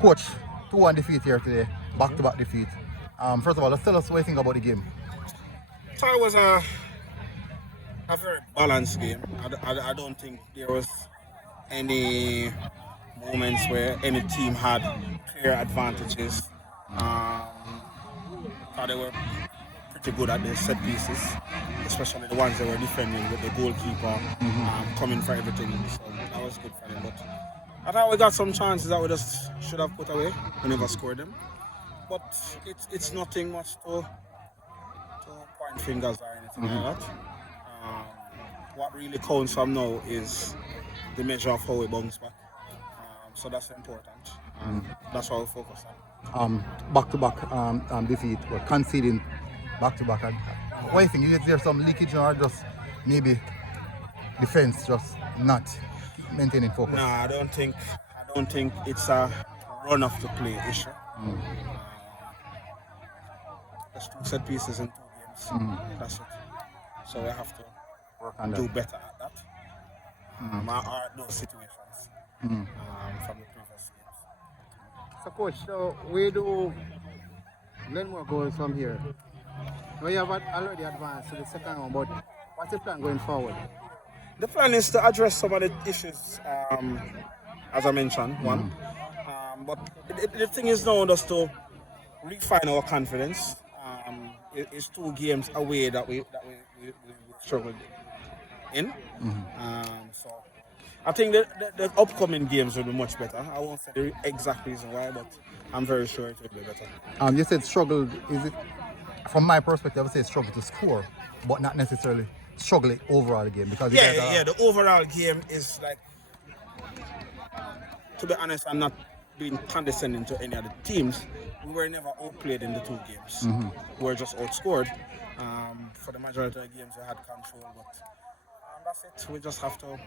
Coach, 2-1 defeat here today, back-to-back defeat. First of all, let's tell us what you think about the game. So it was a very balanced game. I don't think there was any moments where any team had clear advantages. Thought they were pretty good at the set pieces, especially the ones that were defending with the goalkeeper coming for everything. So that was good for them. But I thought we got some chances that we just should have put away. We never scored them. But it's nothing much to point fingers or anything like that. What really counts from now is the measure of how we bounce back. So that's important. That's what we focus on. Back-to-back defeat, we're conceding back-to-back. What do you think? Is there some leakage or just maybe defense just not maintaining focus? No, I don't think it's a run of the play issue. There's 2 set pieces in 2 games. That's it. So we have to Work on do that. better at that. Or at those situations from the previous games. So coach, so we do learn more goals from here. We have already advanced to the second one, but what's the plan going forward? The plan is to address some of the issues, as I mentioned, one. But the thing is now just to refine our confidence. It's 2 games away that we struggled in. So I think the upcoming games will be much better. I won't say the exact reason why, but I'm very sure it will be better. You said struggle. Is it, from my perspective, I would say struggle to score, but not necessarily struggling overall the game because The overall game is like, to be honest, I'm not being condescending to any other teams. We were never outplayed in the 2 games. We were just outscored. For the majority of the games, we had control, but that's it. We just have to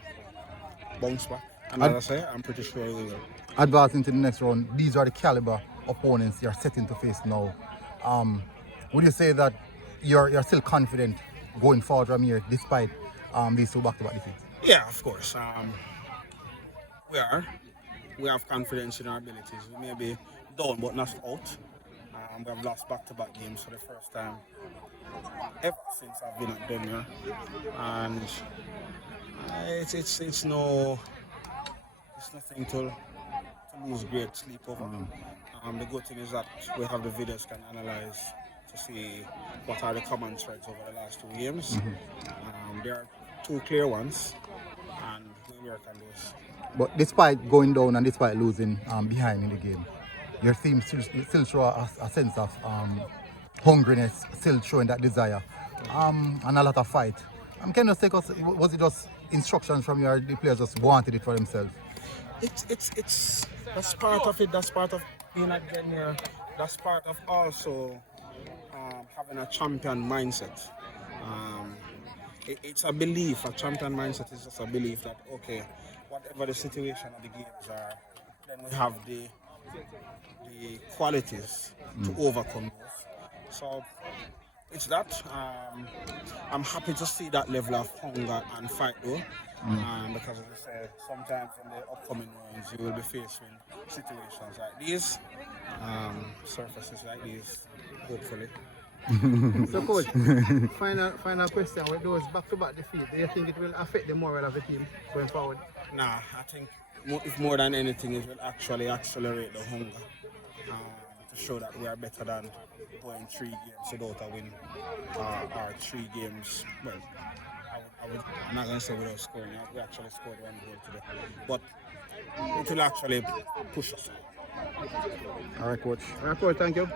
bounce back. And as I say, I'm pretty sure we will. Advancing to the next round, these are the caliber opponents you're setting to face now. Would you say that you're still confident going forward from here despite these 2 back-to-back defeats? Yeah, of course. We are. We have confidence in our abilities. We may be down but not out. We have lost back-to-back games for the first time ever since I've been at Denver. And it's nothing to lose great sleep over. The good thing is that we have the videos can analyze to see what are the common threads over the last 2 games. There are 2 clear ones, and we work on those. But despite going down and despite losing behind in the game, your team still show a sense of hungriness, still showing that desire, and a lot of fight. Can you take us? Was it just instructions from the players just wanted it for themselves? It's that's part of it. That's part of being at Denver. That's part of also having a champion mindset. It's a belief. A champion mindset is just a belief that okay, whatever the situation of the games are, then we have the qualities to overcome those. So it's that. I'm happy to see that level of hunger and fight though. Because as I said, sometimes in the upcoming rounds you will be facing situations like these, surfaces like these, hopefully. So coach, final question, with those back-to-back defeats, do you think it will affect the morale of the team going forward? Nah, I think if more than anything it will actually accelerate the hunger to show that we are better than going 3 games without a win or 3 games, well, I'm not going to say without scoring. We actually scored 1 goal today, but it will actually push us. All right, coach. All right, coach, thank you.